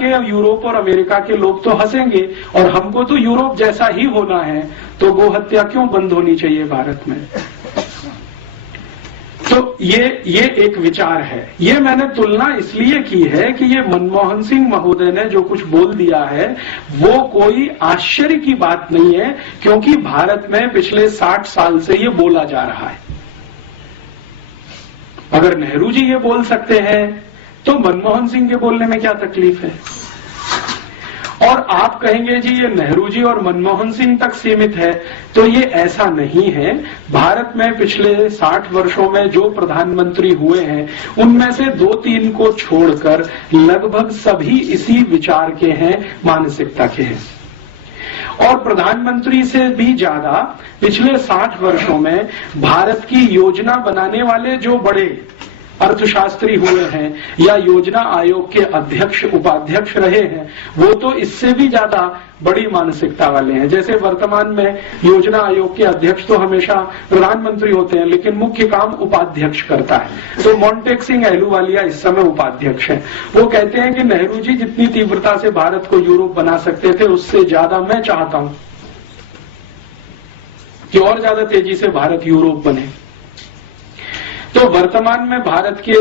Europe और America के लोग तो हंसेंगे और हमको तो यूरोप जैसा ही होना है, तो गोहत्या क्यों बंद होनी चाहिए भारत में? तो ये एक विचार है। ये मैंने तुलना इसलिए की है कि ये मनमोहन सिंह महोदय ने जो कुछ बोल दिया है वो कोई आश्चर्य की बात नहीं है, क्योंकि भारत में पिछले 60 साल से ये बोला जा रहा है। अगर नेहरू जी ये बोल सकते हैं तो मनमोहन सिंह के बोलने में क्या तकलीफ है? और आप कहेंगे जी ये नेहरू जी और मनमोहन सिंह तक सीमित है, तो ये ऐसा नहीं है। भारत में पिछले 60 वर्षों में जो प्रधानमंत्री हुए हैं उनमें से 2-3 को छोड़कर लगभग सभी इसी विचार के हैं, मानसिकता के हैं। और प्रधानमंत्री से भी ज्यादा पिछले 60 वर्षों में भारत की योजना बनाने वाले जो बड़े अर्थशास्त्री हुए हैं या योजना आयोग के अध्यक्ष उपाध्यक्ष रहे हैं, वो तो इससे भी ज्यादा बड़ी मानसिकता वाले हैं। जैसे वर्तमान में योजना आयोग के अध्यक्ष तो हमेशा प्रधानमंत्री होते हैं, लेकिन मुख्य काम उपाध्यक्ष करता है। तो मोंटेक सिंह अहलूवालिया इस समय उपाध्यक्ष हैं। वो कहते हैं कि नेहरू जी जितनी तीव्रता से भारत को यूरोप बना सकते थे, उससे ज्यादा मैं चाहता हूं कि और ज्यादा तेजी से भारत यूरोप बने। तो वर्तमान में भारत के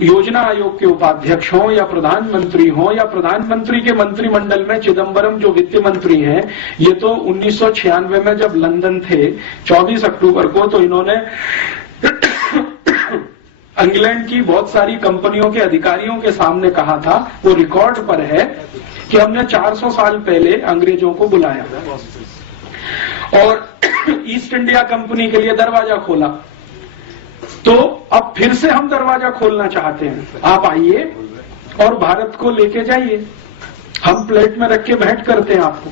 योजना आयोग के उपाध्यक्ष हों या प्रधानमंत्री हों या प्रधानमंत्री के मंत्रिमंडल में चिदम्बरम जो वित्त मंत्री हैं, ये तो 1996 में जब लंदन थे 24 अक्टूबर को, तो इन्होंने इंग्लैंड की बहुत सारी कंपनियों के अधिकारियों के सामने कहा था, वो रिकॉर्ड पर है, कि हमने 400 साल पहले अंग्रेजों को बुलाया और ईस्ट इंडिया कंपनी के लिए दरवाजा खोला। तो अब फिर से हम दरवाजा खोलना चाहते हैं, आप आइए और भारत को लेके जाइए, हम प्लेट में रख के भेंट करते हैं आपको।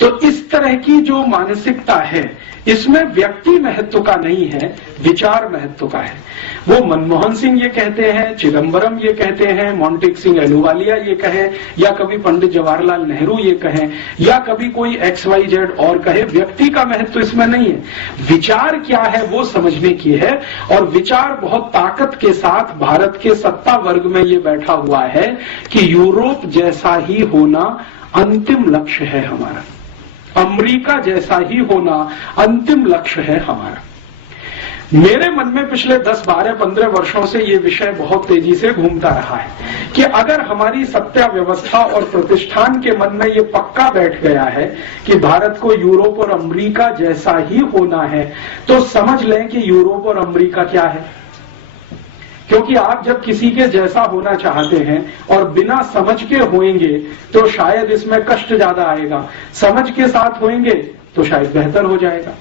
तो इस तरह की जो मानसिकता है, इसमें व्यक्ति महत्व का नहीं है, विचार महत्व का है। वो मनमोहन सिंह ये कहते हैं, चिदम्बरम ये कहते हैं, मोंटेक सिंह अहलूवालिया ये कहे, या कभी पंडित जवाहरलाल नेहरू ये कहें, या कभी कोई XYZ और कहे, व्यक्ति का महत्व इसमें नहीं है। विचार क्या है वो समझने की है, और विचार बहुत ताकत के साथ भारत के सत्ता वर्ग में ये बैठा हुआ है कि यूरोप जैसा ही होना अंतिम लक्ष्य है हमारा, अमेरिका जैसा ही होना अंतिम लक्ष्य है हमारा। मेरे मन में पिछले 10, 12, 15 वर्षों से ये विषय बहुत तेजी से घूमता रहा है कि अगर हमारी सत्ता व्यवस्था और प्रतिष्ठान के मन में ये पक्का बैठ गया है कि भारत को यूरोप और अमेरिका जैसा ही होना है, तो समझ लें कि यूरोप और अमेरिका क्या है। क्योंकि आप जब किसी के जैसा होना चाहते हैं और बिना समझ के होएंगे तो शायद इसमें कष्ट ज्यादा आएगा, समझ के साथ होएंगे तो शायद बेहतर हो जाएगा।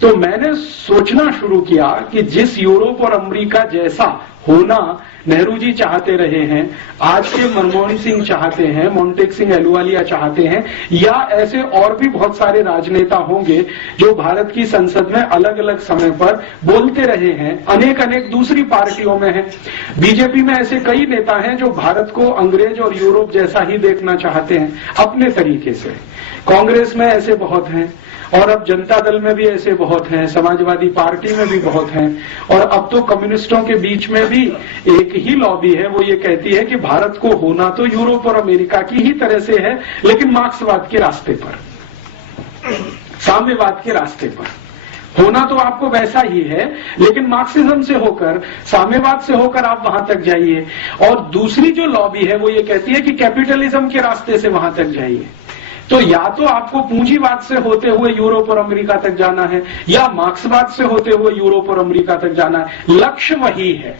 तो मैंने सोचना शुरू किया कि जिस यूरोप और अमेरिका जैसा होना नेहरू जी चाहते रहे हैं, आज के मनमोहन सिंह चाहते हैं, मोंटेक सिंह अहलूवालिया चाहते हैं, या ऐसे और भी बहुत सारे राजनेता होंगे जो भारत की संसद में अलग अलग समय पर बोलते रहे हैं, अनेक अनेक दूसरी पार्टियों में हैं। बीजेपी में ऐसे कई नेता हैं जो भारत को अंग्रेज और यूरोप जैसा ही देखना चाहते हैं अपने तरीके से। कांग्रेस में ऐसे बहुत हैं, और अब जनता दल में भी ऐसे बहुत हैं, समाजवादी पार्टी में भी बहुत हैं, और अब तो कम्युनिस्टों के बीच में भी एक ही लॉबी है, वो ये कहती है कि भारत को होना तो यूरोप और अमेरिका की ही तरह से है, लेकिन मार्क्सवाद के रास्ते पर, साम्यवाद के रास्ते पर। होना तो आपको वैसा ही है, लेकिन मार्क्सिज्म से होकर, साम्यवाद से होकर आप वहां तक जाइए। और दूसरी जो लॉबी है वो ये कहती है कि कैपिटलिज्म के रास्ते से वहां तक जाइए। तो या तो आपको पूंजीवाद से होते हुए यूरोप और अमेरिका तक जाना है, या मार्क्सवाद से होते हुए यूरोप और अमेरिका तक जाना है। लक्ष्य वही है,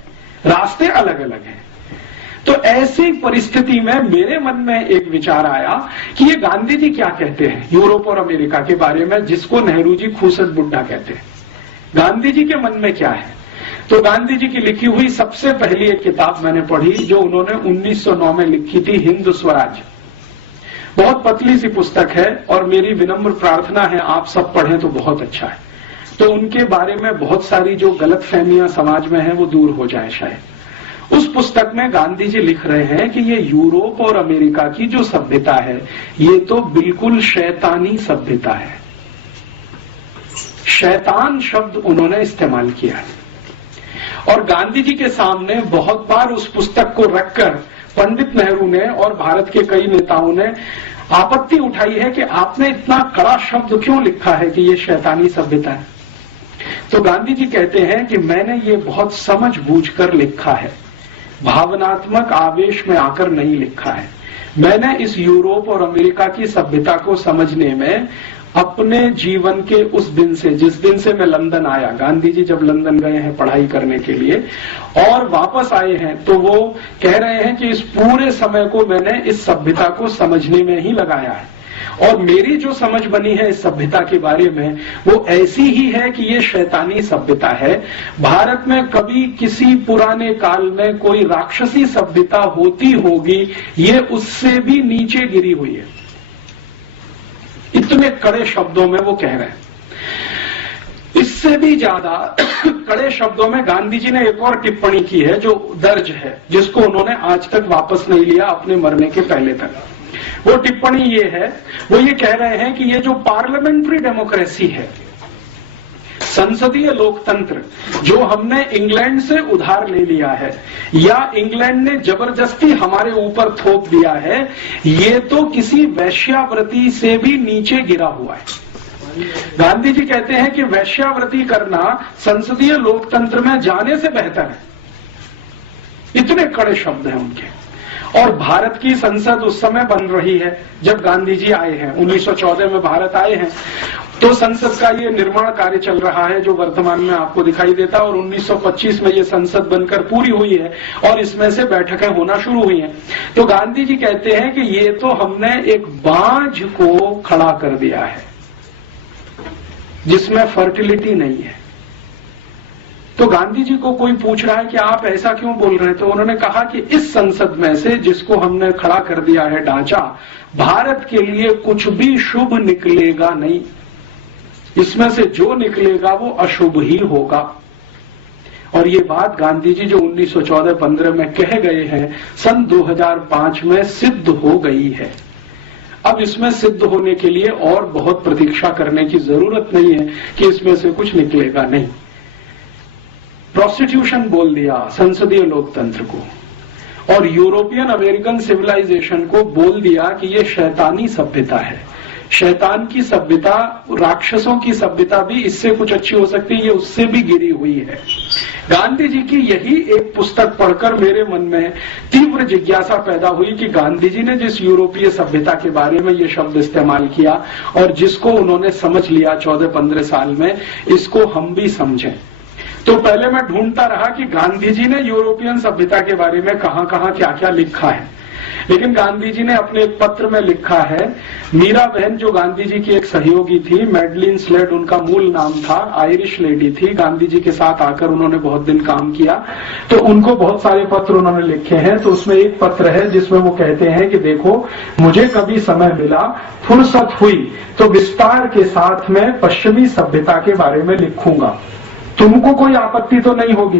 रास्ते अलग अलग हैं। तो ऐसी परिस्थिति में मेरे मन में एक विचार आया कि ये गांधी जी क्या कहते हैं यूरोप और अमेरिका के बारे में, जिसको नेहरू जी खूसट बुड्ढा कहते हैं। गांधी जी के मन में क्या है? तो गांधी जी की लिखी हुई सबसे पहली एक किताब मैंने पढ़ी, जो उन्होंने 1909 में लिखी थी, हिंद स्वराज। बहुत पतली सी पुस्तक है, और मेरी विनम्र प्रार्थना है आप सब पढ़ें तो बहुत अच्छा है। तो उनके बारे में बहुत सारी जो गलतफहमियां समाज में हैं वो दूर हो जाए शायद। उस पुस्तक में गांधी जी लिख रहे हैं कि ये यूरोप और अमेरिका की जो सभ्यता है, ये तो बिल्कुल शैतानी सभ्यता है। शैतान शब्द उन्होंने इस्तेमाल किया है, और गांधी जी के सामने बहुत बार उस पुस्तक को रखकर पंडित नेहरू ने और भारत के कई नेताओं ने आपत्ति उठाई है कि आपने इतना कड़ा शब्द क्यों लिखा है कि ये शैतानी सभ्यता है। तो गांधी जी कहते हैं कि मैंने ये बहुत समझबूझकर लिखा है, भावनात्मक आवेश में आकर नहीं लिखा है। मैंने इस यूरोप और अमेरिका की सभ्यता को समझने में अपने जीवन के उस दिन से, जिस दिन से मैं लंदन आया, गांधी जी जब लंदन गए हैं पढ़ाई करने के लिए और वापस आए हैं, तो वो कह रहे हैं कि इस पूरे समय को मैंने इस सभ्यता को समझने में ही लगाया है। और मेरी जो समझ बनी है इस सभ्यता के बारे में वो ऐसी ही है कि ये शैतानी सभ्यता है। भारत में कभी किसी पुराने काल में कोई राक्षसी सभ्यता होती होगी, ये उससे भी नीचे गिरी हुई है। इतने कड़े शब्दों में वो कह रहे हैं। इससे भी ज्यादा कड़े शब्दों में गांधी जी ने एक और टिप्पणी की है जो दर्ज है, जिसको उन्होंने आज तक वापस नहीं लिया अपने मरने के पहले तक। वो टिप्पणी ये है, वो ये कह रहे हैं कि ये जो पार्लियामेंट्री डेमोक्रेसी है, संसदीय लोकतंत्र, जो हमने इंग्लैंड से उधार ले लिया है या इंग्लैंड ने जबरदस्ती हमारे ऊपर थोप दिया है, ये तो किसी वैश्यावृत्ति से भी नीचे गिरा हुआ है। गांधी जी कहते हैं कि वैश्यावृत्ति करना संसदीय लोकतंत्र में जाने से बेहतर है। इतने कड़े शब्द हैं उनके। और भारत की संसद उस समय बन रही है जब गांधी जी आए हैं, 1914 में भारत आए हैं, तो संसद का ये निर्माण कार्य चल रहा है जो वर्तमान में आपको दिखाई देता है। और 1925 में ये संसद बनकर पूरी हुई है और इसमें से बैठकें होना शुरू हुई हैं। तो गांधी जी कहते हैं कि ये तो हमने एक बांझ को खड़ा कर दिया है जिसमें फर्टिलिटी नहीं है। तो गांधी जी को कोई पूछ रहा है कि आप ऐसा क्यों बोल रहे हैं, तो उन्होंने कहा कि इस संसद में से जिसको हमने खड़ा कर दिया है ढांचा, भारत के लिए कुछ भी शुभ निकलेगा नहीं। इसमें से जो निकलेगा वो अशुभ ही होगा। और ये बात गांधी जी जो 1914-15 में कह गए हैं, सन 2005 में सिद्ध हो गई है। अब इसमें सिद्ध होने के लिए और बहुत प्रतीक्षा करने की जरूरत नहीं है कि इसमें से कुछ निकलेगा नहीं। प्रोस्टिट्यूशन बोल दिया संसदीय लोकतंत्र को, और यूरोपियन अमेरिकन सिविलाइजेशन को बोल दिया कि ये शैतानी सभ्यता है। शैतान की सभ्यता, राक्षसों की सभ्यता भी इससे कुछ अच्छी हो सकती है, ये उससे भी गिरी हुई है। गांधी जी की यही एक पुस्तक पढ़कर मेरे मन में तीव्र जिज्ञासा पैदा हुई कि गांधी जी ने जिस यूरोपीय सभ्यता के बारे में ये शब्द इस्तेमाल किया और जिसको उन्होंने समझ लिया 14-15 साल में, इसको हम भी समझें। तो पहले मैं ढूंढता रहा कि गांधी जी ने यूरोपियन सभ्यता के बारे में कहां कहां क्या क्या लिखा है, लेकिन गांधी जी ने अपने एक पत्र में लिखा है। मीरा बहन जो गांधी जी की एक सहयोगी थी, मैडलिन स्लेड उनका मूल नाम था, आयरिश लेडी थी, गांधी जी के साथ आकर उन्होंने बहुत दिन काम किया, तो उनको बहुत सारे पत्र उन्होंने लिखे हैं। तो उसमें एक पत्र है जिसमें वो कहते हैं कि देखो, मुझे कभी समय मिला, फुर्सत हुई तो विस्तार के साथ में पश्चिमी सभ्यता के बारे में लिखूंगा, तुमको कोई आपत्ति तो नहीं होगी।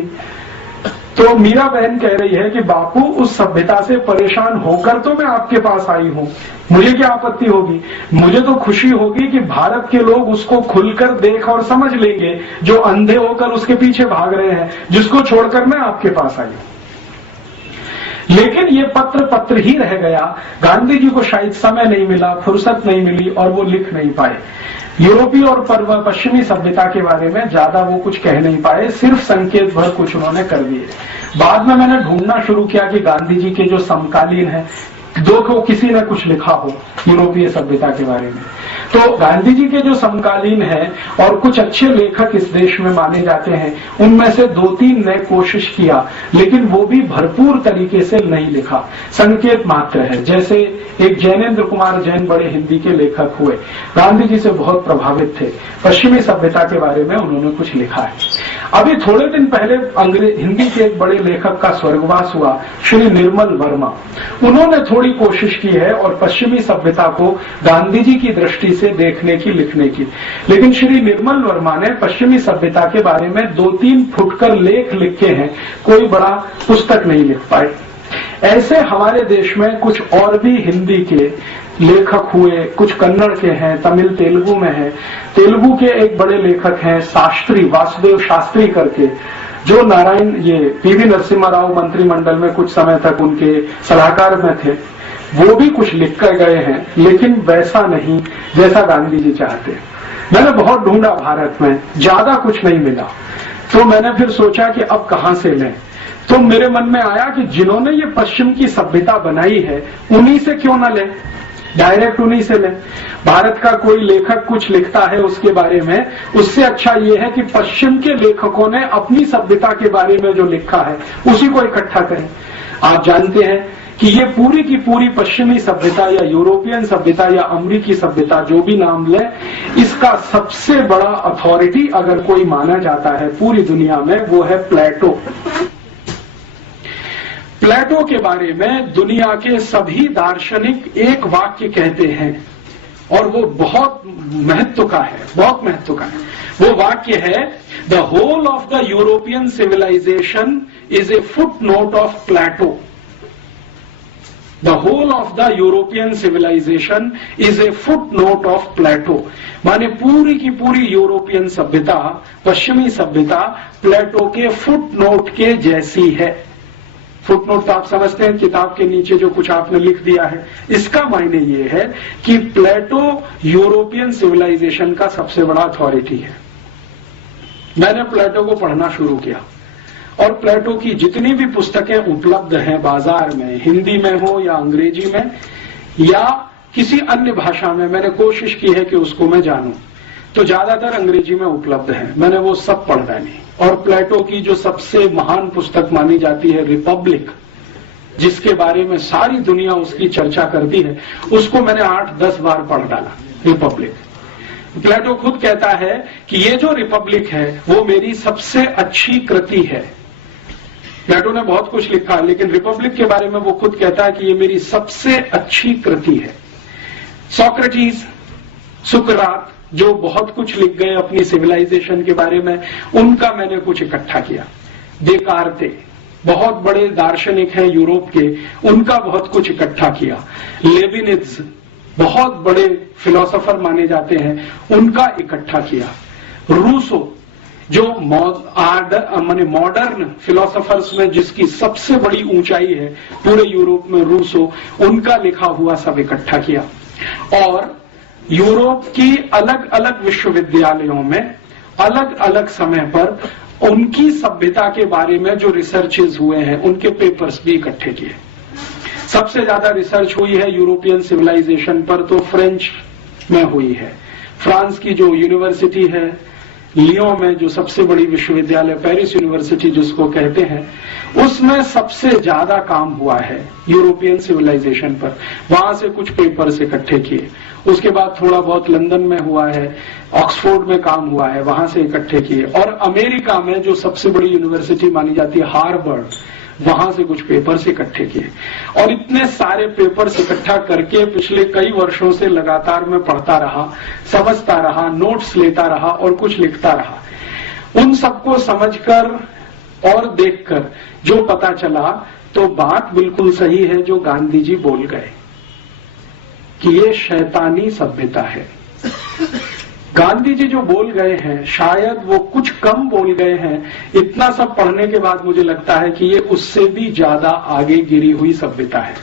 तो मीरा बहन कह रही है कि बापू, उस सभ्यता से परेशान होकर तो मैं आपके पास आई हूं, मुझे क्या आपत्ति होगी। मुझे तो खुशी होगी कि भारत के लोग उसको खुलकर देख और समझ लेंगे, जो अंधे होकर उसके पीछे भाग रहे हैं, जिसको छोड़कर मैं आपके पास आई हूं। लेकिन ये पत्र ही रह गया। गांधी जी को शायद समय नहीं मिला, फुर्सत नहीं मिली और वो लिख नहीं पाए। यूरोपीय और पश्चिमी सभ्यता के बारे में ज्यादा वो कुछ कह नहीं पाए, सिर्फ संकेत भर कुछ उन्होंने कर दिए। बाद में मैंने ढूंढना शुरू किया कि गांधी जी के जो समकालीन है, दो को किसी ने कुछ लिखा हो यूरोपीय सभ्यता के बारे में। तो गांधी जी के जो समकालीन हैं और कुछ अच्छे लेखक इस देश में माने जाते हैं, उनमें से 2-3 ने कोशिश किया, लेकिन वो भी भरपूर तरीके से नहीं लिखा, संकेत मात्र है। जैसे एक जैनेन्द्र कुमार जैन बड़े हिंदी के लेखक हुए, गांधी जी से बहुत प्रभावित थे, पश्चिमी सभ्यता के बारे में उन्होंने कुछ लिखा है। अभी थोड़े दिन पहले हिंदी के एक बड़े लेखक का स्वर्गवास हुआ, श्री निर्मल वर्मा। उन्होंने थोड़ी कोशिश की है और पश्चिमी सभ्यता को गांधी जी की दृष्टि से देखने की, लिखने की, लेकिन श्री निर्मल वर्मा ने पश्चिमी सभ्यता के बारे में 2-3 फुटकर लेख लिखे हैं, कोई बड़ा पुस्तक नहीं लिख पाए। ऐसे हमारे देश में कुछ और भी हिंदी के लेखक हुए, कुछ कन्नड़ के हैं, तमिल तेलुगु में है। तेलुगु के एक बड़े लेखक हैं शास्त्री, वासुदेव शास्त्री करके, जो नारायण ये पीवी नरसिम्हा राव मंत्रिमंडल में कुछ समय तक उनके सलाहकार में थे, वो भी कुछ लिख कर गए हैं, लेकिन वैसा नहीं जैसा गांधी जी चाहते। मैंने बहुत ढूंढा भारत में, ज्यादा कुछ नहीं मिला। तो मैंने फिर सोचा कि अब कहां से लें। तो मेरे मन में आया कि जिन्होंने ये पश्चिम की सभ्यता बनाई है, उन्हीं से क्यों ना लें, डायरेक्ट उन्हीं से लें। भारत का कोई लेखक कुछ लिखता है उसके बारे में, उससे अच्छा ये है कि पश्चिम के लेखकों ने अपनी सभ्यता के बारे में जो लिखा है उसी को इकट्ठा करें। आप जानते हैं कि ये पूरी की पूरी पश्चिमी सभ्यता या यूरोपियन सभ्यता या अमेरिकी सभ्यता, जो भी नाम ले, इसका सबसे बड़ा अथॉरिटी अगर कोई माना जाता है पूरी दुनिया में, वो है प्लेटो। प्लेटो के बारे में दुनिया के सभी दार्शनिक एक वाक्य कहते हैं और वो बहुत महत्व का है, बहुत महत्व का है। वो वाक्य है, the whole of the European civilization is a foot note of Plato. The whole of the European civilization is a foot note of Plato. माने पूरी की पूरी यूरोपियन सभ्यता, पश्चिमी सभ्यता प्लेटो के फुट नोट के जैसी है। फुट नोट तो आप समझते हैं, किताब के नीचे जो कुछ आपने लिख दिया है। इसका मायने ये है कि प्लेटो यूरोपियन सिविलाइजेशन का सबसे बड़ा अथॉरिटी है। मैंने प्लेटो को पढ़ना शुरू किया और प्लेटो की जितनी भी पुस्तकें उपलब्ध हैं बाजार में, हिंदी में हो या अंग्रेजी में या किसी अन्य भाषा में, मैंने कोशिश की है कि उसको मैं जानूं। तो ज्यादातर अंग्रेजी में उपलब्ध है, मैंने वो सब पढ़ डाली। और प्लेटो की जो सबसे महान पुस्तक मानी जाती है रिपब्लिक, जिसके बारे में सारी दुनिया उसकी चर्चा करती है, उसको मैंने 8-10 बार पढ़ डाला। रिपब्लिक, प्लेटो खुद कहता है कि ये जो रिपब्लिक है वो मेरी सबसे अच्छी कृति है। प्लेटो ने बहुत कुछ लिखा, लेकिन रिपब्लिक के बारे में वो खुद कहता है कि ये मेरी सबसे अच्छी कृति है। सोक्रेटिस, सुकरात, जो बहुत कुछ लिख गए अपनी सिविलाइजेशन के बारे में, उनका मैंने कुछ इकट्ठा किया। देकार्ते, बहुत बड़े दार्शनिक हैं यूरोप के, उनका बहुत कुछ इकट्ठा किया। लेबिनिज, बहुत बड़े फिलोसोफर माने जाते हैं, उनका इकट्ठा किया। रूसो, जो मॉडर्न फिलोसोफर्स में जिसकी सबसे बड़ी ऊंचाई है पूरे यूरोप में, रूसो, उनका लिखा हुआ सब इकट्ठा किया। और यूरोप की अलग अलग विश्वविद्यालयों में अलग अलग समय पर उनकी सभ्यता के बारे में जो रिसर्चेज हुए हैं, उनके पेपर्स भी इकट्ठे किए। सबसे ज्यादा रिसर्च हुई है यूरोपियन सिविलाइजेशन पर, तो फ्रेंच में हुई है। फ्रांस की जो यूनिवर्सिटी है लियों में, जो सबसे बड़ी विश्वविद्यालय, पेरिस यूनिवर्सिटी जिसको कहते हैं, उसमें सबसे ज्यादा काम हुआ है यूरोपियन सिविलाइजेशन पर। वहां से कुछ पेपर्स इकट्ठे किए। उसके बाद थोड़ा बहुत लंदन में हुआ है, ऑक्सफोर्ड में काम हुआ है, वहां से इकट्ठे किए। और अमेरिका में जो सबसे बड़ी यूनिवर्सिटी मानी जाती है हार्वर्ड, वहां से कुछ पेपर्स इकट्ठे किए। और इतने सारे पेपर्स इकट्ठा करके पिछले कई वर्षों से लगातार मैं पढ़ता रहा, समझता रहा, नोट्स लेता रहा और कुछ लिखता रहा। उन सबको समझकर और देखकर जो पता चला, तो बात बिल्कुल सही है जो गांधी जी बोल गए कि ये शैतानी सभ्यता है। गांधी जी जो बोल गए हैं, शायद वो कुछ कम बोल गए हैं। इतना सब पढ़ने के बाद मुझे लगता है कि ये उससे भी ज्यादा आगे गिरी हुई सभ्यता है।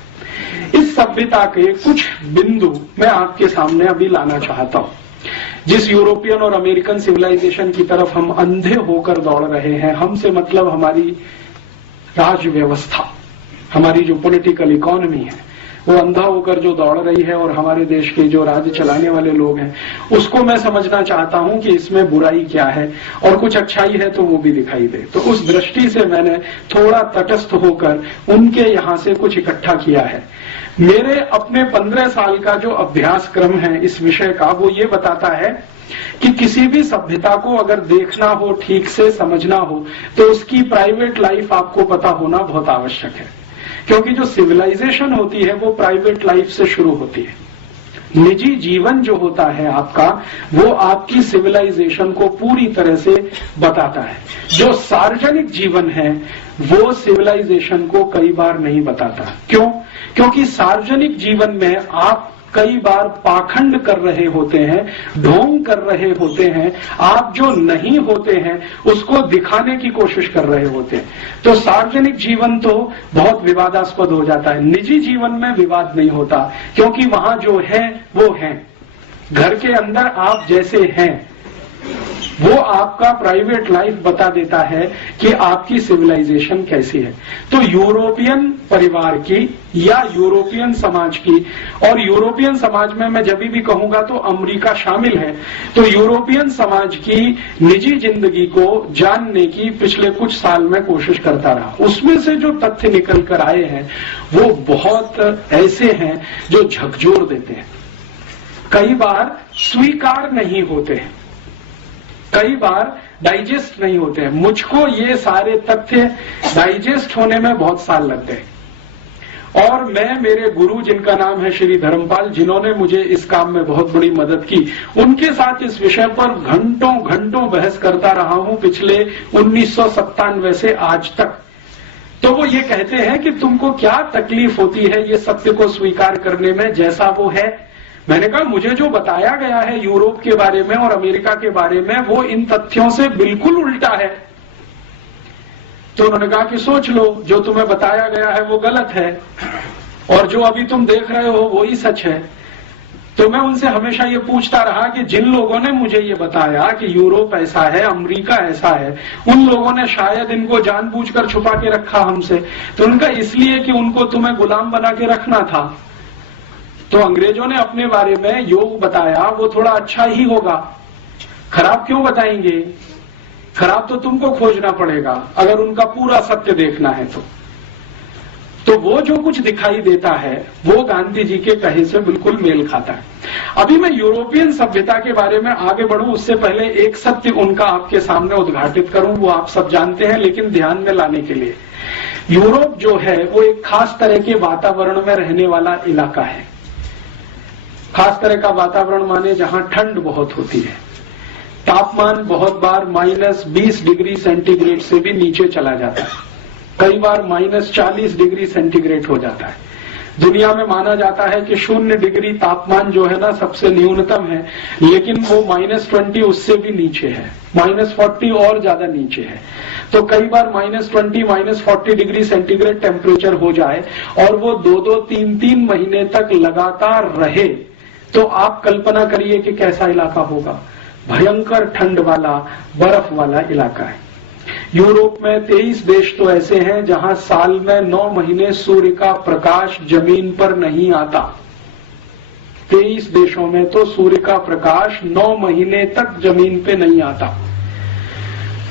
इस सभ्यता के कुछ बिंदु मैं आपके सामने अभी लाना चाहता हूं। जिस यूरोपियन और अमेरिकन सिविलाइजेशन की तरफ हम अंधे होकर दौड़ रहे हैं, हमसे मतलब हमारी राज व्यवस्था, हमारी जो पॉलिटिकल इकोनॉमी है, वो अंधा होकर जो दौड़ रही है, और हमारे देश के जो राज्य चलाने वाले लोग हैं, उसको मैं समझना चाहता हूं कि इसमें बुराई क्या है और कुछ अच्छाई है तो वो भी दिखाई दे। तो उस दृष्टि से मैंने थोड़ा तटस्थ होकर उनके यहां से कुछ इकट्ठा किया है। मेरे अपने 15 साल का जो अभ्यास क्रम है इस विषय का, वो ये बताता है कि किसी भी सभ्यता को अगर देखना हो, ठीक से समझना हो, तो उसकी प्राइवेट लाइफ आपको पता होना बहुत आवश्यक है। क्योंकि जो सिविलाइजेशन होती है वो प्राइवेट लाइफ से शुरू होती है। निजी जीवन जो होता है आपका, वो आपकी सिविलाइजेशन को पूरी तरह से बताता है। जो सार्वजनिक जीवन है वो सिविलाइजेशन को कई बार नहीं बताता। क्यों? क्योंकि सार्वजनिक जीवन में आप कई बार पाखंड कर रहे होते हैं, ढोंग कर रहे होते हैं, आप जो नहीं होते हैं उसको दिखाने की कोशिश कर रहे होते हैं। तो सार्वजनिक जीवन तो बहुत विवादास्पद हो जाता है। निजी जीवन में विवाद नहीं होता, क्योंकि वहां जो है वो है। घर के अंदर आप जैसे हैं वो आपका प्राइवेट लाइफ बता देता है कि आपकी सिविलाइजेशन कैसी है। तो यूरोपियन परिवार की या यूरोपियन समाज की, और यूरोपियन समाज में मैं जब भी कहूंगा तो अमेरिका शामिल है, तो यूरोपियन समाज की निजी जिंदगी को जानने की पिछले कुछ साल में कोशिश करता रहा। उसमें से जो तथ्य निकल कर आए हैं वो बहुत ऐसे हैं जो झकझोर देते हैं, कई बार स्वीकार नहीं होते हैं, कई बार डाइजेस्ट नहीं होते हैं। मुझको ये सारे तथ्य डाइजेस्ट होने में बहुत साल लग गए, और मैं, मेरे गुरु जिनका नाम है श्री धर्मपाल, जिन्होंने मुझे इस काम में बहुत बड़ी मदद की, उनके साथ इस विषय पर घंटों घंटों बहस करता रहा हूं पिछले 1997 से आज तक। तो वो ये कहते हैं कि तुमको क्या तकलीफ होती है ये सत्य को स्वीकार करने में जैसा वो है। मैंने कहा मुझे जो बताया गया है यूरोप के बारे में और अमेरिका के बारे में वो इन तथ्यों से बिल्कुल उल्टा है। तो उन्होंने कहा कि सोच लो, जो तुम्हें बताया गया है वो गलत है और जो अभी तुम देख रहे हो वो ही सच है। तो मैं उनसे हमेशा ये पूछता रहा कि जिन लोगों ने मुझे ये बताया कि यूरोप ऐसा है, अमेरिका ऐसा है, उन लोगों ने शायद इनको जानबूझकर छुपा के रखा हमसे। तो उनका इसलिए कि उनको तुम्हें गुलाम बना के रखना था। तो अंग्रेजों ने अपने बारे में योग बताया, वो थोड़ा अच्छा ही होगा, खराब क्यों बताएंगे? खराब तो तुमको खोजना पड़ेगा अगर उनका पूरा सत्य देखना है तो वो जो कुछ दिखाई देता है वो गांधी जी के कहे से बिल्कुल मेल खाता है। अभी मैं यूरोपियन सभ्यता के बारे में आगे बढ़ूं उससे पहले एक सत्य उनका आपके सामने उद्घाटित करूं, वो आप सब जानते हैं, लेकिन ध्यान में लाने के लिए, यूरोप जो है वो एक खास तरह के वातावरण में रहने वाला इलाका है। खास तरह का वातावरण माने जहां ठंड बहुत होती है, तापमान बहुत बार -20 डिग्री सेंटीग्रेड से भी नीचे चला जाता है, कई बार -40 डिग्री सेंटीग्रेड हो जाता है। दुनिया में माना जाता है कि 0 डिग्री तापमान जो है ना सबसे न्यूनतम है, लेकिन वो -20 उससे भी नीचे है, -40 और ज्यादा नीचे है। तो कई बार -20 -40 डिग्री सेंटीग्रेड टेम्परेचर हो जाए और वो 2-2 3-3 महीने तक लगातार रहे, तो आप कल्पना करिए कि कैसा इलाका होगा। भयंकर ठंड वाला, बर्फ वाला इलाका है। यूरोप में 23 देश तो ऐसे हैं जहां साल में 9 महीने सूर्य का प्रकाश जमीन पर नहीं आता। 23 देशों में तो सूर्य का प्रकाश 9 महीने तक जमीन पे नहीं आता।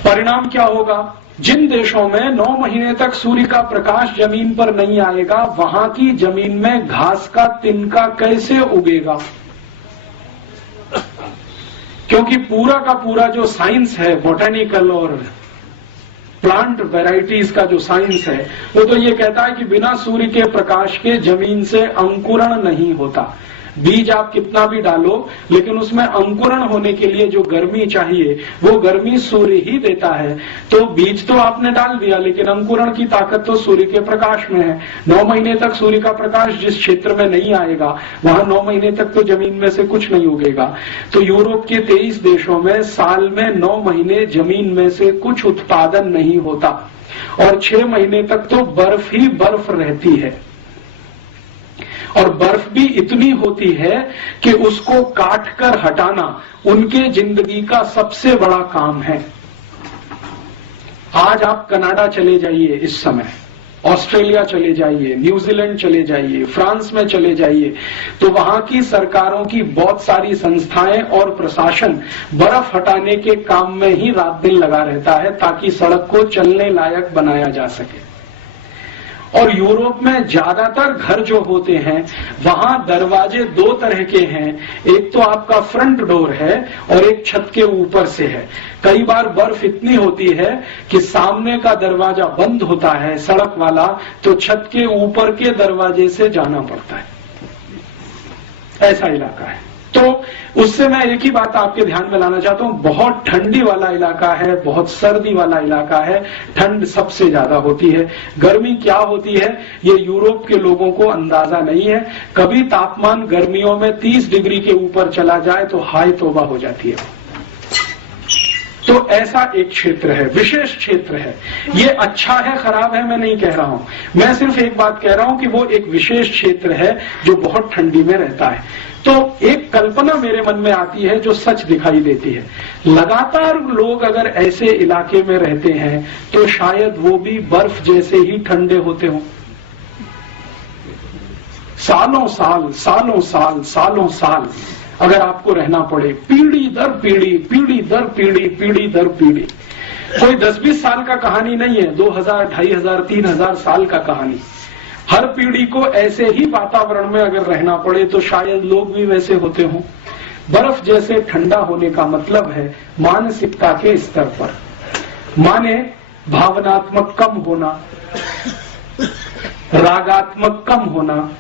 परिणाम क्या होगा? जिन देशों में 9 महीने तक सूर्य का प्रकाश जमीन पर नहीं आएगा, वहां की जमीन में घास का तिनका कैसे उगेगा? क्योंकि पूरा का पूरा जो साइंस है, बोटेनिकल और प्लांट वैरायटीज का जो साइंस है, वो तो ये कहता है कि बिना सूर्य के प्रकाश के जमीन से अंकुरण नहीं होता। बीज आप कितना भी डालो, लेकिन उसमें अंकुरण होने के लिए जो गर्मी चाहिए वो गर्मी सूर्य ही देता है। तो बीज तो आपने डाल दिया, लेकिन अंकुरण की ताकत तो सूर्य के प्रकाश में है। 9 महीने तक सूर्य का प्रकाश जिस क्षेत्र में नहीं आएगा, वहां 9 महीने तक तो जमीन में से कुछ नहीं उगेगा। तो यूरोप के 23 देशों में साल में 9 महीने जमीन में से कुछ उत्पादन नहीं होता, और 6 महीने तक तो बर्फ ही बर्फ रहती है। और बर्फ भी इतनी होती है कि उसको काट कर हटाना उनके जिंदगी का सबसे बड़ा काम है। आज आप कनाडा चले जाइए, इस समय ऑस्ट्रेलिया चले जाइए, न्यूजीलैंड चले जाइए, फ्रांस में चले जाइए, तो वहां की सरकारों की बहुत सारी संस्थाएं और प्रशासन बर्फ हटाने के काम में ही रात दिन लगा रहता है ताकि सड़क को चलने लायक बनाया जा सके। और यूरोप में ज्यादातर घर जो होते हैं वहां दरवाजे 2 तरह के हैं, एक तो आपका फ्रंट डोर है और एक छत के ऊपर से है। कई बार बर्फ इतनी होती है कि सामने का दरवाजा बंद होता है सड़क वाला, तो छत के ऊपर के दरवाजे से जाना पड़ता है। ऐसा इलाका है। तो उससे मैं एक ही बात आपके ध्यान में लाना चाहता हूं, बहुत ठंडी वाला इलाका है, बहुत सर्दी वाला इलाका है, ठंड सबसे ज्यादा होती है। गर्मी क्या होती है ये यूरोप के लोगों को अंदाजा नहीं है। कभी तापमान गर्मियों में 30 डिग्री के ऊपर चला जाए तो हाय तौबा हो जाती है। तो ऐसा एक क्षेत्र है, विशेष क्षेत्र है। ये अच्छा है खराब है मैं नहीं कह रहा हूं, मैं सिर्फ एक बात कह रहा हूं कि वो एक विशेष क्षेत्र है जो बहुत ठंडी में रहता है। तो एक कल्पना मेरे मन में आती है जो सच दिखाई देती है, लगातार लोग अगर ऐसे इलाके में रहते हैं तो शायद वो भी बर्फ जैसे ही ठंडे होते हों। सालों साल सालों साल सालों साल अगर आपको रहना पड़े, पीढ़ी दर पीढ़ी, पीढ़ी दर पीढ़ी, पीढ़ी दर पीढ़ी, कोई 10-20 साल का कहानी नहीं है, 2000, 2500, 3000 साल का कहानी। हर पीढ़ी को ऐसे ही वातावरण में अगर रहना पड़े तो शायद लोग भी वैसे होते हों। बर्फ जैसे ठंडा होने का मतलब है मानसिकता के स्तर पर, माने भावनात्मक कम होना, रागात्मक कम होना,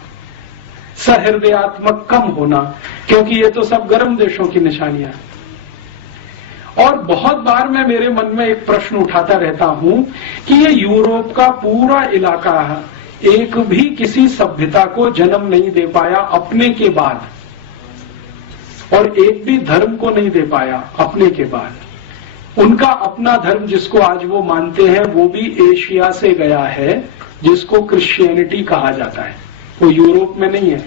सहृदयात्मक कम होना, क्योंकि ये तो सब गर्म देशों की निशानियां हैं। और बहुत बार मैं मेरे मन में एक प्रश्न उठाता रहता हूं कि ये यूरोप का पूरा इलाका एक भी किसी सभ्यता को जन्म नहीं दे पाया अपने के बाद, और एक भी धर्म को नहीं दे पाया अपने के बाद। उनका अपना धर्म जिसको आज वो मानते हैं वो भी एशिया से गया है, जिसको क्रिश्चियनिटी कहा जाता है, वो यूरोप में नहीं है।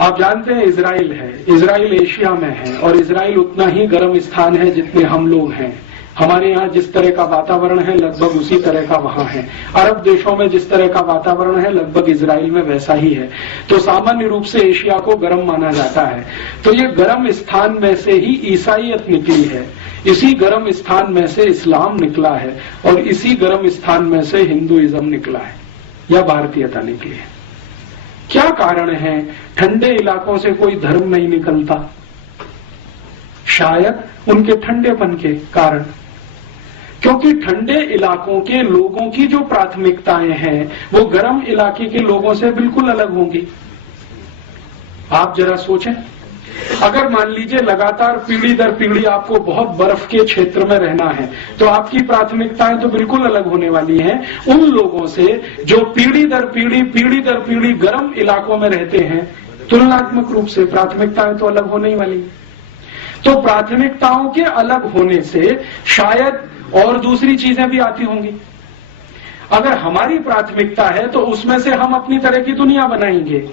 आप जानते हैं इजराइल है, इजराइल एशिया में है और इजराइल उतना ही गर्म स्थान है जितने हम लोग हैं। हमारे यहाँ जिस तरह का वातावरण है लगभग उसी तरह का वहां है। अरब देशों में जिस तरह का वातावरण है लगभग इजराइल में वैसा ही है। तो सामान्य रूप से एशिया को गर्म माना जाता है। तो ये गर्म स्थान में से ही ईसाईयत निकली है, इसी गर्म स्थान में से इस्लाम निकला है और इसी गर्म स्थान में से हिंदुइज्म निकला है या भारतीयता निकली है। क्या कारण है ठंडे इलाकों से कोई धर्म नहीं निकलता? शायद उनके ठंडेपन के कारण, क्योंकि ठंडे इलाकों के लोगों की जो प्राथमिकताएं हैं वो गर्म इलाके के लोगों से बिल्कुल अलग होंगी। आप जरा सोचें, अगर मान लीजिए लगातार पीढ़ी दर पीढ़ी आपको बहुत बर्फ के क्षेत्र में रहना है तो आपकी प्राथमिकताएं तो बिल्कुल अलग होने वाली हैं उन लोगों से जो पीढ़ी दर पीढ़ी गर्म इलाकों में रहते हैं। तुलनात्मक रूप से प्राथमिकताएं तो अलग होने ही वाली हैं। तो प्राथमिकताओं के अलग होने से शायद और दूसरी चीजें भी आती होंगी। अगर हमारी प्राथमिकता है तो उसमें से हम अपनी तरह की दुनिया बनाएंगे।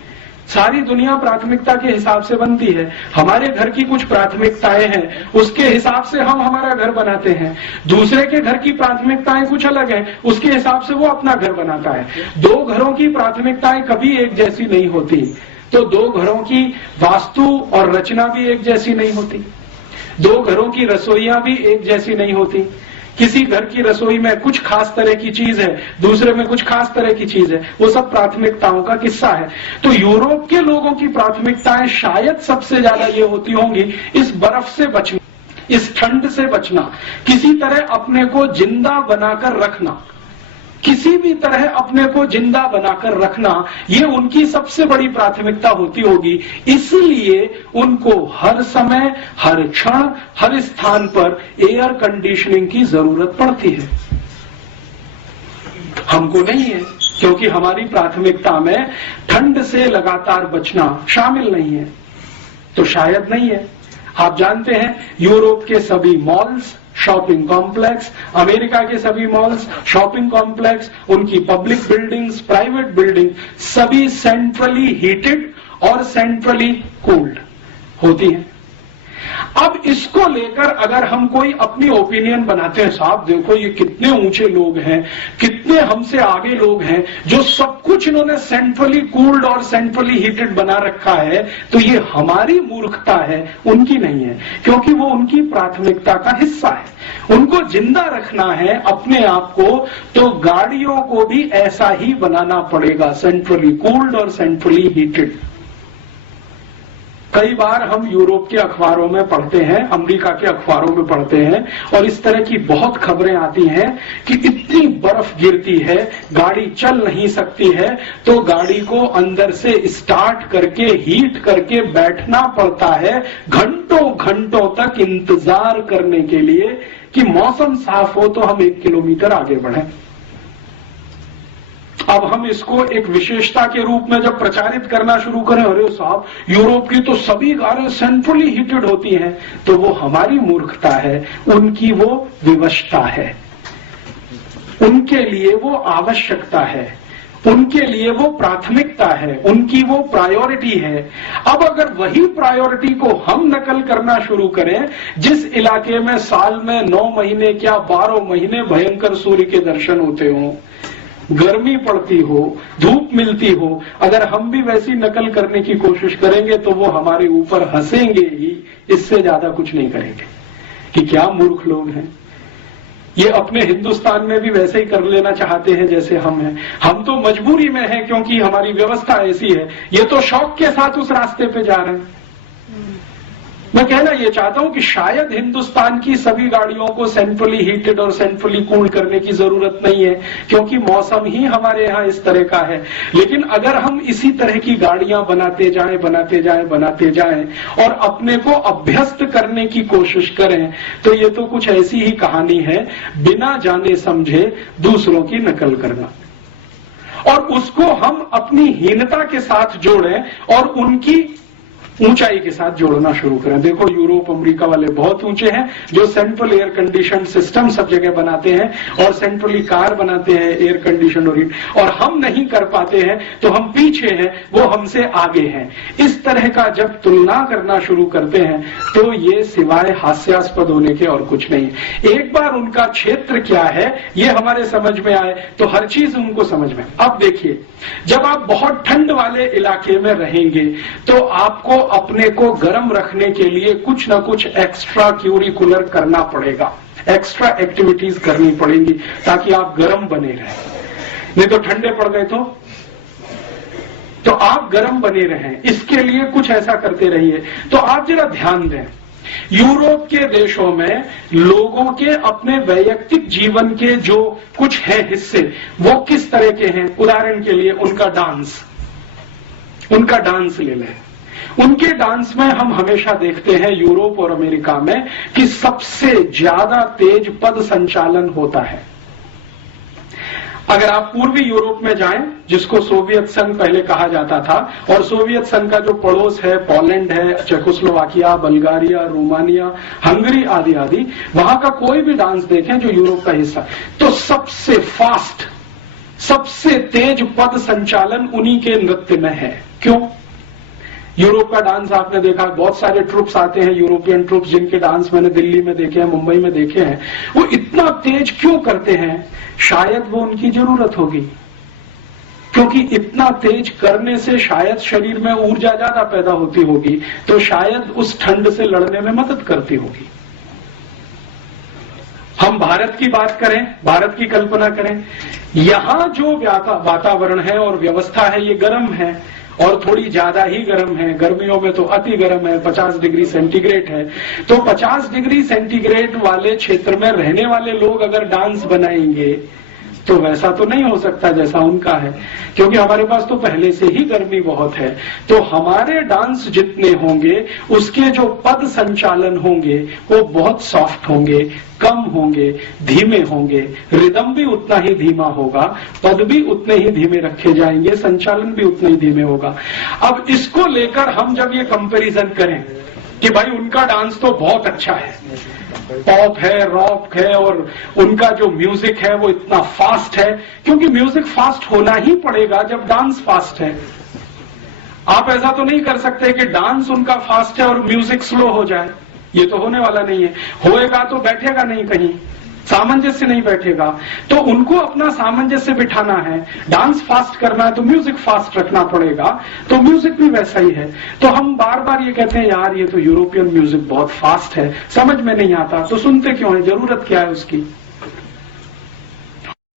सारी दुनिया प्राथमिकता के हिसाब से बनती है। हमारे घर की कुछ प्राथमिकताएं हैं, उसके हिसाब से हम हमारा घर बनाते हैं। दूसरे के घर की प्राथमिकताएं कुछ अलग हैं, उसके हिसाब से वो अपना घर बनाता है। दो घरों की प्राथमिकताएं कभी एक जैसी नहीं होती, तो दो घरों की वास्तु और रचना भी एक जैसी नहीं होती। दो घरों की रसोइयां भी एक जैसी नहीं होती। किसी घर की रसोई में कुछ खास तरह की चीज है, दूसरे में कुछ खास तरह की चीज है। वो सब प्राथमिकताओं का किस्सा है। तो यूरोप के लोगों की प्राथमिकताएं शायद सबसे ज्यादा ये होती होंगी, इस बर्फ से बचना, इस ठंड से बचना, किसी तरह अपने को जिंदा बनाकर रखना, किसी भी तरह अपने को जिंदा बनाकर रखना, ये उनकी सबसे बड़ी प्राथमिकता होती होगी। इसलिए उनको हर समय, हर क्षण, हर स्थान पर एयर कंडीशनिंग की जरूरत पड़ती है। हमको नहीं है, क्योंकि हमारी प्राथमिकता में ठंड से लगातार बचना शामिल नहीं है। तो शायद नहीं है। आप जानते हैं यूरोप के सभी मॉल्स, शॉपिंग कॉम्प्लेक्स, अमेरिका के सभी मॉल्स, शॉपिंग कॉम्प्लेक्स, उनकी पब्लिक बिल्डिंग्स, प्राइवेट बिल्डिंग, सभी सेंट्रली हीटेड और सेंट्रली कूल्ड होती हैं। अब इसको लेकर अगर हम कोई अपनी ओपिनियन बनाते हैं, साहब देखो ये कितने ऊंचे लोग हैं, कितने हमसे आगे लोग हैं जो सब कुछ इन्होंने सेंट्रली कूल्ड और सेंट्रली हीटेड बना रखा है, तो ये हमारी मूर्खता है, उनकी नहीं है, क्योंकि वो उनकी प्राथमिकता का हिस्सा है। उनको जिंदा रखना है अपने आप को, तो गाड़ियों को भी ऐसा ही बनाना पड़ेगा, सेंट्रली कूल्ड और सेंट्रली हीटेड। कई बार हम यूरोप के अखबारों में पढ़ते हैं, अमेरिका के अखबारों में पढ़ते हैं, और इस तरह की बहुत खबरें आती हैं कि इतनी बर्फ गिरती है, गाड़ी चल नहीं सकती है, तो गाड़ी को अंदर से स्टार्ट करके हीट करके बैठना पड़ता है, घंटों घंटों तक इंतजार करने के लिए कि मौसम साफ हो तो हम 1 किलोमीटर आगे बढ़ें। अब हम इसको एक विशेषता के रूप में जब प्रचारित करना शुरू करें, अरे साहब यूरोप की तो सभी कारें सेंट्रली हीटेड होती हैं, तो वो हमारी मूर्खता है, उनकी वो विवशता है, उनके लिए वो आवश्यकता है, उनके लिए वो प्राथमिकता है, उनकी वो प्रायोरिटी है। अब अगर वही प्रायोरिटी को हम नकल करना शुरू करें, जिस इलाके में साल में 9 महीने क्या 12 महीने भयंकर सूर्य के दर्शन होते हों, गर्मी पड़ती हो, धूप मिलती हो, अगर हम भी वैसी नकल करने की कोशिश करेंगे तो वो हमारे ऊपर हंसेंगे ही, इससे ज्यादा कुछ नहीं करेंगे कि क्या मूर्ख लोग हैं। ये अपने हिंदुस्तान में भी वैसे ही कर लेना चाहते हैं जैसे हम हैं। हम तो मजबूरी में हैं क्योंकि हमारी व्यवस्था ऐसी है, ये तो शौक के साथ उस रास्ते पे जा रहे हैं। मैं कहना ये चाहता हूं कि शायद हिंदुस्तान की सभी गाड़ियों को सेंट्रली हीटेड और सेंट्रली कूल्ड करने की जरूरत नहीं है, क्योंकि मौसम ही हमारे यहां इस तरह का है। लेकिन अगर हम इसी तरह की गाड़ियां बनाते जाएं और अपने को अभ्यस्त करने की कोशिश करें, तो ये तो कुछ ऐसी ही कहानी है, बिना जाने समझे दूसरों की नकल करना, और उसको हम अपनी हीनता के साथ जोड़ें और उनकी ऊंचाई के साथ जोड़ना शुरू करें। देखो यूरोप अमेरिका वाले बहुत ऊंचे हैं, जो सेंट्रल एयर कंडीशन सिस्टम सब जगह बनाते हैं और सेंट्रली कार बनाते हैं एयर कंडीशन, और हम नहीं कर पाते हैं, तो हम पीछे हैं, वो हमसे आगे हैं। इस तरह का जब तुलना करना शुरू करते हैं तो ये सिवाय हास्यास्पद होने के और कुछ नहीं है। एक बार उनका क्षेत्र क्या है ये हमारे समझ में आए तो हर चीज उनको समझ में। अब देखिए, जब आप बहुत ठंड वाले इलाके में रहेंगे तो आपको अपने को गर्म रखने के लिए कुछ ना कुछ एक्स्ट्रा क्यूरिकुलर करना पड़ेगा, एक्स्ट्रा एक्टिविटीज करनी पड़ेंगी ताकि आप गर्म बने रहें। नहीं तो ठंडे पड़ गए तो आप गर्म बने रहें, इसके लिए कुछ ऐसा करते रहिए। तो आप जरा ध्यान दें, यूरोप के देशों में लोगों के अपने वैयक्तिक जीवन के जो कुछ है हिस्से, वो किस तरह के हैं। उदाहरण के लिए उनका डांस ले लें। उनके डांस में हम हमेशा देखते हैं यूरोप और अमेरिका में कि सबसे ज्यादा तेज पद संचालन होता है। अगर आप पूर्वी यूरोप में जाएं, जिसको सोवियत संघ पहले कहा जाता था, और सोवियत संघ का जो पड़ोस है, पोलैंड है, चेकोस्लोवाकिया, बल्गारिया, रोमानिया, हंगरी आदि आदि, वहां का कोई भी डांस देखें जो यूरोप का हिस्सा, तो सबसे फास्ट, सबसे तेज पद संचालन उन्हीं के नृत्य में है। क्यों? यूरोप का डांस आपने देखा, बहुत सारे ट्रुप्स आते हैं, यूरोपियन ट्रुप्स, जिनके डांस मैंने दिल्ली में देखे हैं, मुंबई में देखे हैं। वो इतना तेज क्यों करते हैं? शायद वो उनकी जरूरत होगी, क्योंकि इतना तेज करने से शायद शरीर में ऊर्जा ज्यादा पैदा होती होगी, तो शायद उस ठंड से लड़ने में मदद करती होगी। हम भारत की बात करें, भारत की कल्पना करें, यहां जो वातावरण है और व्यवस्था है ये गर्म है, और थोड़ी ज्यादा ही गर्म है। गर्मियों में तो अति गर्म है, 50 डिग्री सेंटीग्रेड है। तो 50 डिग्री सेंटीग्रेड वाले क्षेत्र में रहने वाले लोग अगर डांस बनाएंगे तो वैसा तो नहीं हो सकता जैसा उनका है, क्योंकि हमारे पास तो पहले से ही गर्मी बहुत है। तो हमारे डांस जितने होंगे उसके जो पद संचालन होंगे वो बहुत सॉफ्ट होंगे, कम होंगे, धीमे होंगे, रिदम भी उतना ही धीमा होगा, पद भी उतने ही धीमे रखे जाएंगे, संचालन भी उतना ही धीमे होगा। अब इसको लेकर हम जब ये कंपैरिजन करें कि भाई उनका डांस तो बहुत अच्छा है, पॉप है, रॉक है, और उनका जो म्यूजिक है वो इतना फास्ट है, क्योंकि म्यूजिक फास्ट होना ही पड़ेगा जब डांस फास्ट है। आप ऐसा तो नहीं कर सकते कि डांस उनका फास्ट है और म्यूजिक स्लो हो जाए, ये तो होने वाला नहीं है। होएगा तो बैठेगा नहीं, कहीं सामंजस्य नहीं बैठेगा। तो उनको अपना सामंजस्य बिठाना है, डांस फास्ट करना है तो म्यूजिक फास्ट रखना पड़ेगा, तो म्यूजिक भी वैसा ही है। तो हम बार बार ये कहते हैं यार ये तो यूरोपियन म्यूजिक बहुत फास्ट है, समझ में नहीं आता, तो सुनते क्यों है, जरूरत क्या है उसकी।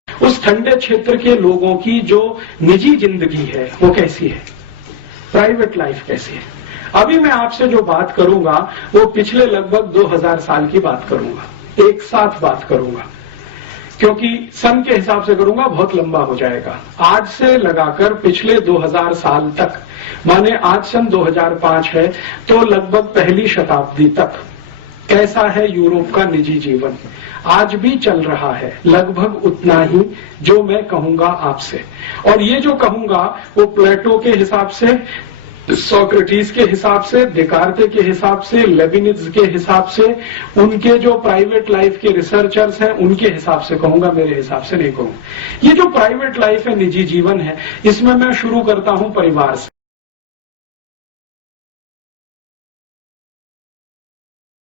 उस ठंडे क्षेत्र के लोगों की जो निजी जिंदगी है वो कैसी है, प्राइवेट लाइफ कैसी है। अभी मैं आपसे जो बात करूंगा वो पिछले लगभग 2000 साल की बात करूंगा, एक साथ बात करूंगा, क्योंकि सन के हिसाब से करूंगा बहुत लंबा हो जाएगा। आज से लगाकर पिछले 2000 साल तक, माने आज सन 2005 है तो लगभग पहली शताब्दी तक कैसा है यूरोप का निजी जीवन, आज भी चल रहा है लगभग उतना ही जो मैं कहूंगा आपसे। और ये जो कहूंगा वो प्लेटो के हिसाब से, सोक्रेटिस के हिसाब से, देकार्ते के हिसाब से, लेबिनिज के हिसाब से, उनके जो प्राइवेट लाइफ के रिसर्चर्स हैं उनके हिसाब से कहूंगा, मेरे हिसाब से नहीं कहूंगा। ये जो प्राइवेट लाइफ है, निजी जीवन है, इसमें मैं शुरू करता हूं परिवार से।